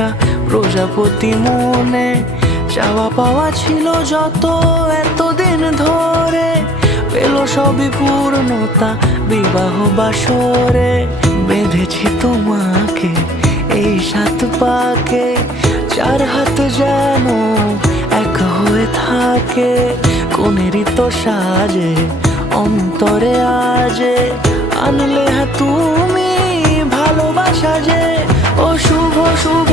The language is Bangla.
একটা প্রজাপতি মনে। চাওয়া পাওয়া ছিল যত এতদিন ধরে, পেল সবই পূর্ণতা বিবাহ বাসরে। বেঁধেছি তোমাকে এই 7 পাকে, 4 হাত যেন এক হয়ে থাকে। কোনেরই তো সাজে অন্তরে আজে, আনলে তুমি ভালোবাসা যে। ও শুভ শুভ